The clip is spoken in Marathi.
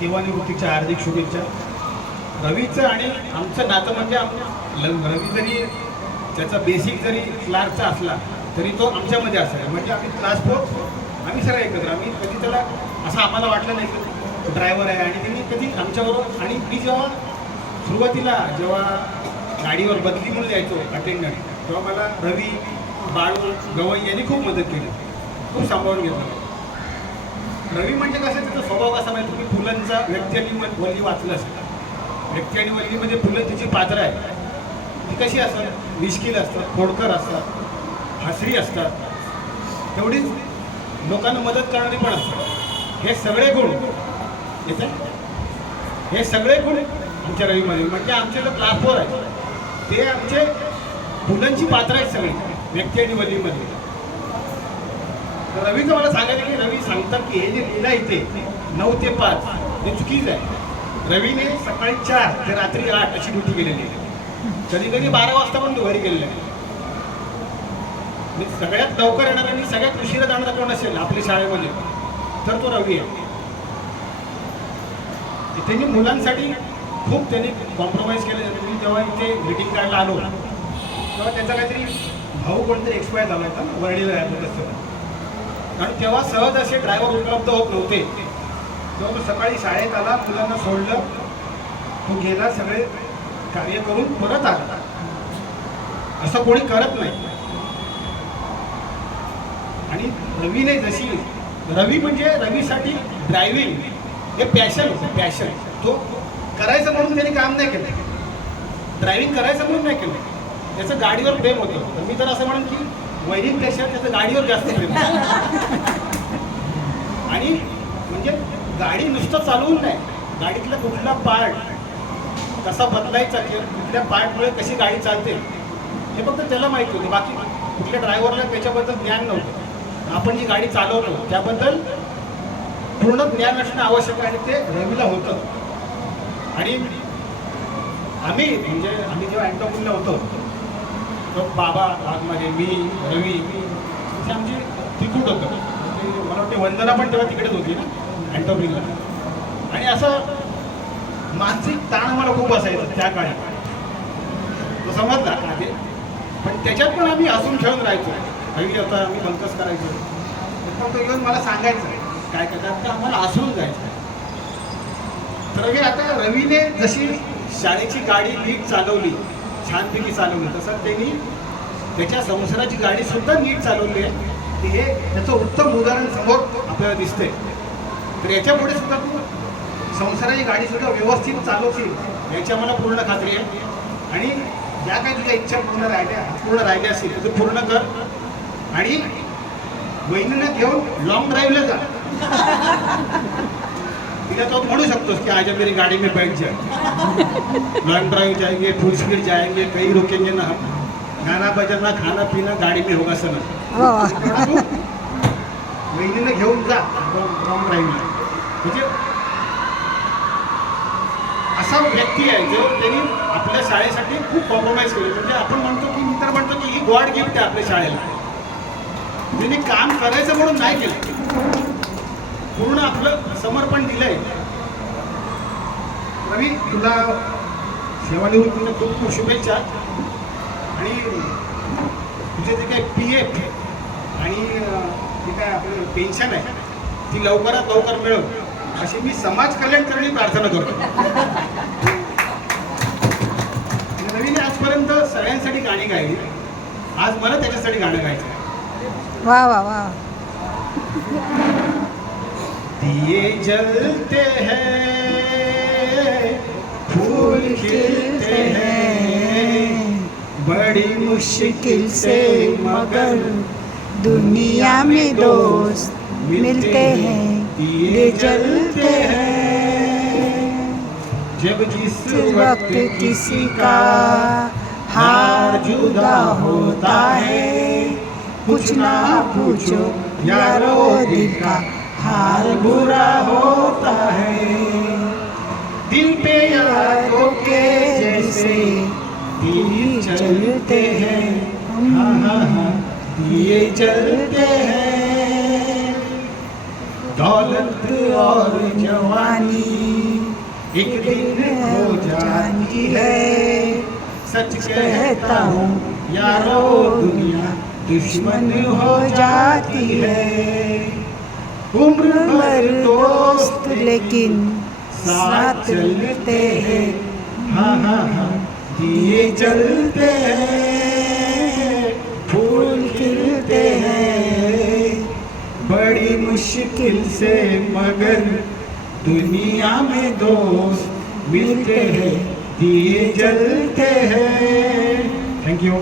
सेवानिवृत्तीच्या हार्दिक शुभेच्छा. रवीचं आणि आमचं नातं म्हणजे रवी जरी त्याचा बेसिक जरी क्लार्कचा असला तरी तो आमच्यामध्ये असायला, म्हणजे आम्ही ट्रान्सपोर्ट आम्ही सगळं एकत्र. आम्ही कधी त्याला असं आम्हाला वाटलं नाही की ड्रायव्हर आहे आणि त्यांनी कधी आमच्याबरोबर. आणि मी सुरुवातीला जेव्हा गाडीवर बदली म्हणून यायचो अटेंडंट, तेव्हा मला रवी, बाळू, गवई यांनी खूप मदत केली, खूप सांभाळून घेतलं. रवी म्हणजे कसं त्याचा स्वभाव कसा माहिती, तुम्ही फुलांचा व्यक्ती आणि वल्ली वाचलं असेल. व्यक्ती आणि वल्लीमध्ये फुलं तिची पात्र आहे ती कशी असतात, मिश्किल असतात, खोडकर असतात, हसरी असतात, तेवढीच लोकांना मदत करणारी पण असतात. हे सगळे गुण येत आहे, हे सगळे गुण आमच्या रवीमध्ये. म्हणजे आमचे जो क्लासफोर आहे ते आमचे फुलांची पात्र आहेत सगळी व्यक्ती आणि वल्लीमध्ये. तर रवीचं मला सांगायचं की रवी सांगतात की हे जे लीला येते 9 ते 5 हे चुकीचं आहे. रवीने सकाळी 4 ते रात्री 8 अशी ड्युटी केलेली आहे. कधी कधी 12 वाजता पण तो घरी गेलेला आहे. सगळ्यात लवकर येणारा आणि सगळ्यात उशिरा जाणारा कोण असेल आपल्या शाळेमध्ये तर तो रवी आहे. त्यांनी मुलांसाठी खूप त्यांनी कॉम्प्रोमाइज केलं. मी जेव्हा इथे ग्रीटिंग कार्डला आलो तेव्हा त्याचा काहीतरी भाऊ कोणतरी एक्सपायर झाला होता, वर्णीला राहिलं तसं. कारण तेव्हा सहज असे ड्रायव्हर उपलब्ध होत नव्हते. तेव्हा तो सकाळी शाळेत आला, मुलांना सोडलं, तो गेला, सगळे कार्य करून परत आला. असं कोणी करत नाही. आणि रवीने जशी, रवी म्हणजे रवीसाठी ड्रायव्हिंग हे पॅशन होतं, पॅशन. तो करायचं म्हणून त्याने काम नाही केलं, ड्रायव्हिंग करायचं म्हणून नाही केलं, त्याचं गाडीवर प्रेम होतं. तर मी तर असं म्हणेन की वैदिकपेक्षा त्याचं गाडीवर जास्त प्रेम आणि म्हणजे गाडी नुसतं चालवून नाही, गाडीतला कुठला पार्ट कसा बदलायचा किंवा कुठल्या पार्टमुळे कशी गाडी चालते हे फक्त त्याला माहिती होतं. बाकी कुठल्या ड्रायव्हरला त्याच्याबद्दल ज्ञान नव्हतं. आपण जी गाडी चालवतो त्याबद्दल पूर्ण ज्ञान असणं आवश्यक आहे आणि ते रवीला होतं. आणि आम्ही जेव्हा अँटोपीला होतो तो बाबा आतमध्ये, मी, रवी, तिथे आमची तिकूट होतं. मला वाटते वंदना पण तेव्हा तिकडेच होती ना अँटोपीला. आणि असं मानसिक ताण मला खूप असायचं त्या काळी, तो समजला का ते. पण त्याच्यात पण आम्ही हसून खेळून राहायचो. रवी होता, आम्ही बंकस करायचो. तर तो येऊन मला सांगायचं काय करतात तर आम्हाला हसून जायचं. तर आता रवीने जशी शाळेची गाडी नीट चालवली, छानपैकी चालवली, तसं त्यांनी त्याच्या संसाराची गाडी सुद्धा नीट चालवली आहे. हे त्याचं उत्तम उदाहरण समोर आपल्याला दिसतंय. तर याच्यापुढे सुद्धा तू संसाराची गाडी सुद्धा व्यवस्थित चालवशील याची आम्हाला पूर्ण खात्री आहे. आणि ज्या काही तुझ्या इच्छा पूर्ण राहिल्या असतील तर तू पूर्ण कर. आणि बहिणीला घेऊन लॉंग ड्राईव्हला जा. तिला तो म्हणू शकतोस की आज मेरी गाडी में बैठ जाए, लॉन्ग ड्राइव जाएंगे, फुल स्पीड जाएंगे, कहीं रुकेंगे ना हम, गाना बजाना खाना पीना गाडी में होगा सर. बहिणीला घेऊन जा लॉंग ड्राईव्हला. म्हणजे असा व्यक्ती आहे जो त्यांनी आपल्या शाळेसाठी खूप कॉम्प्रोमाइज केले. म्हणजे आपण म्हणतो की मी तर म्हणतो की ही गॉड गिफ्ट आहे आपल्या शाळेला. त्यांनी काम करायचं म्हणून नाही केलं, पूर्ण आपलं समर्पण दिलंय. रवी तुला सेवानिवृत्तीच्या खूप खूप शुभेच्छा. आणि तुझे जे काही PF आणि जे काय आपलं पेन्शन आहे ती लवकरात लवकर मिळव अशी मी समाज कल्याणकरणी प्रार्थना करतो. रवीने आजपर्यंत सगळ्यांसाठी गाणी गायली, आज मला त्याच्यासाठी गाणं गायचं. वा वा वा. दिए जलते हैं, फूल खिलते हैं, बड़ी मुश्किल से मगर दुनिया में दोस्त मिलते हैं, दिए जलते हैं. जब जिस वक्त किसी का हार जुदा होता है, कुछ ना पूछो यारो दिल का हाल बुरा होता है. दिल पे यारों के जैसे दिए जलते हैं, हाँ हाँ हाँ दिए जलते हैं. दौलत और जवानी एक दिन हो जाती है। सच कहता हूँ यारो दुनिया दुश्मन हो जाती है। उम्र भर दोस्त लेकिन साथ चलते हैं, हाँ हाँ हाँ दिए जलते हैं, फूल खिलते हैं, बड़ी मुश्किल से मगर दुनिया में दोस्त मिलते हैं, दिए जलते हैं। Thank you.